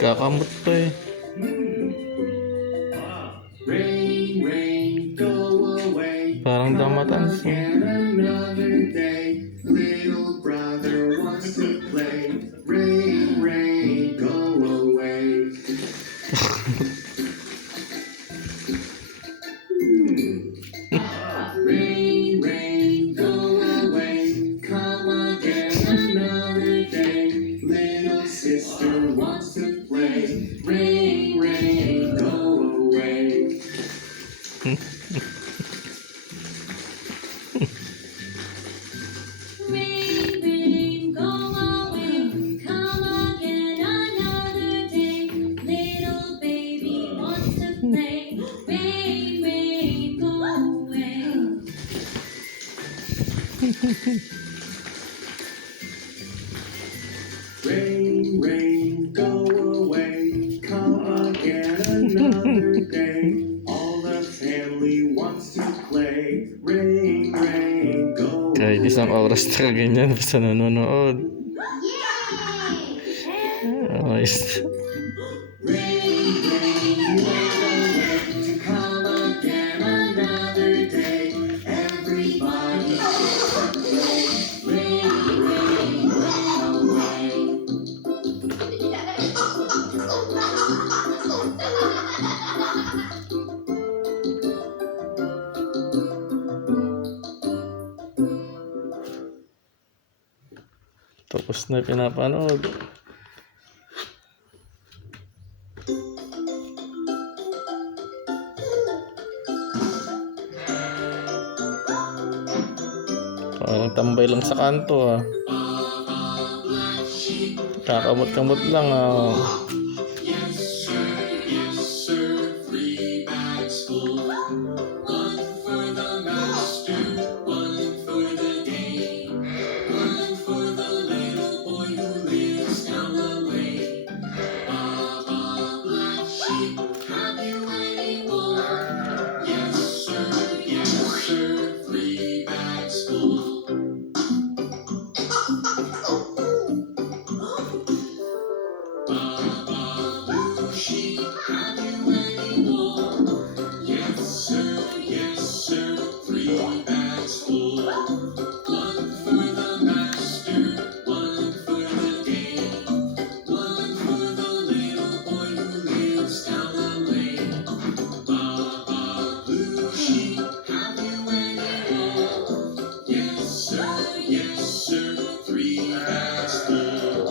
Kakamot pa eh. Rain, rain, go away. Parang damatan Come siya. again another day. Little brother wants to play. Rain, rain, go away. Rain, rain, go away. Come again another day. Little sister wants to play. Rain, rain, go away. Rain, rain, go away. Come again another day. Little baby wants to play. Rain, rain, go away. Rain, rain, go away. Come again another day. All the family wants to play. Rain, rain, go Kahit isang oras na ganyan basta nanonood. Ayos. Rain, rain, go away. Come again another day. Everybody wants to play. Rain, rain, go away. Tapos na pinapanood. Parang tambay lang sa kanto ah. Kakamot-kamot lang ah. Yes, sir, 3 bags full. 1 for the master, 1 for the day. 1 for the little boy who lives down the lane. Baba, black sheep, have you any more? Yes, sir, 3 bags full. Baba, blue sheep, have you any more? Yes, sir, 3 bags full. 1 for the master, 1 for the day. 1 for the little boy who lives down the lane. Baba, blue sheep, have you any more? Yes, sir, 3 bags full.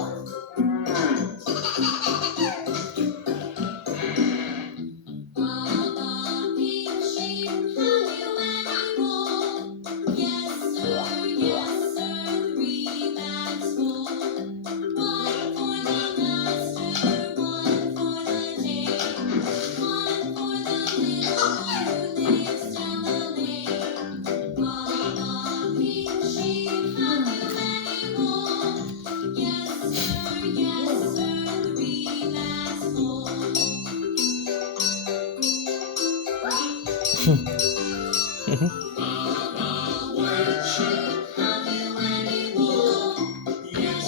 Baba, pink sheep, have you any more? Yes, sir, 3 bags full. 1 for the master, 1 for the day. 1 for the little boy who lives down the lane. Baba, pink sheep, have you any more? Yes, sir, 3 bags full. Baba, white sheep, have you any wool? Yes,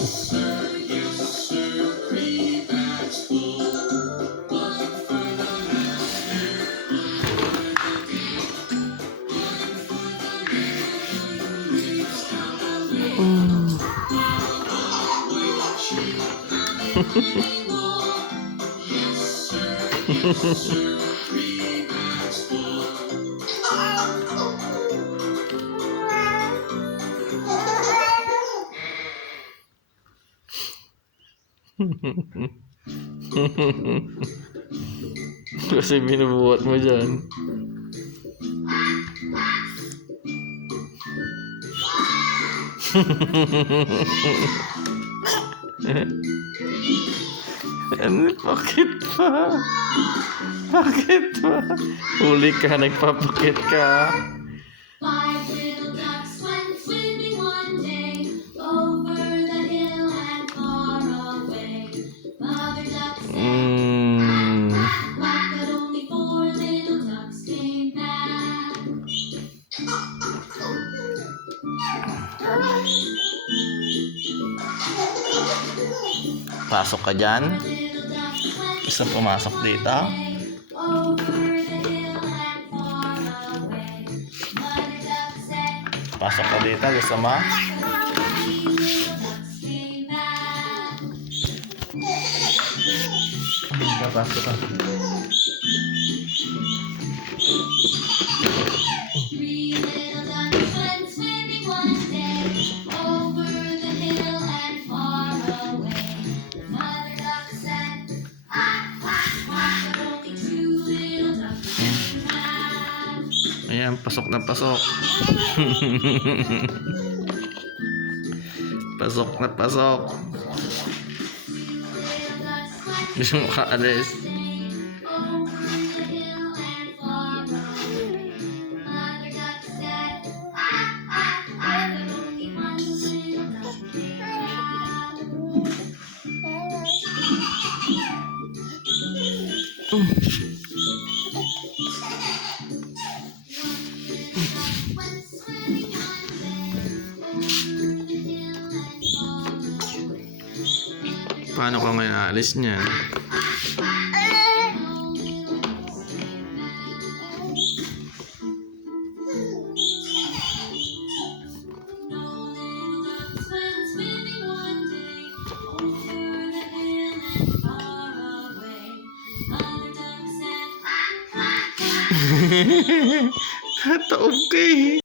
sir, 3 bags full. 1 for the master, 1 for the day. 1 for the little boy who lives down the lane. Baba, white sheep, have you any wool? Yes, sir, 3 bags full. Kasi binubuhat mo dyan. Ano? Bakit pa? Bakit pa? Huli ka, nagpapakit ka. 5 little ducks went swimming one day over the Pasok ka dyan. Gusto pumasok dito. Pasok ka dito. Gusto mo? Pasok ka. Three little ducks went swimming one day over the hill and far away. The mother duck said, "Quack, quack, quack," but only two little ducks came back. Ayan, pasok na pasok. Pasok na pasok. Little ducks went Gusto mo kaalis? over the hill and far away. The mother duck said, "Quack, quack, quack," but only one little duck came back. Went swimming one day over the hill and far away. Paano ka ngayon aalis niyan? Taob ka eh.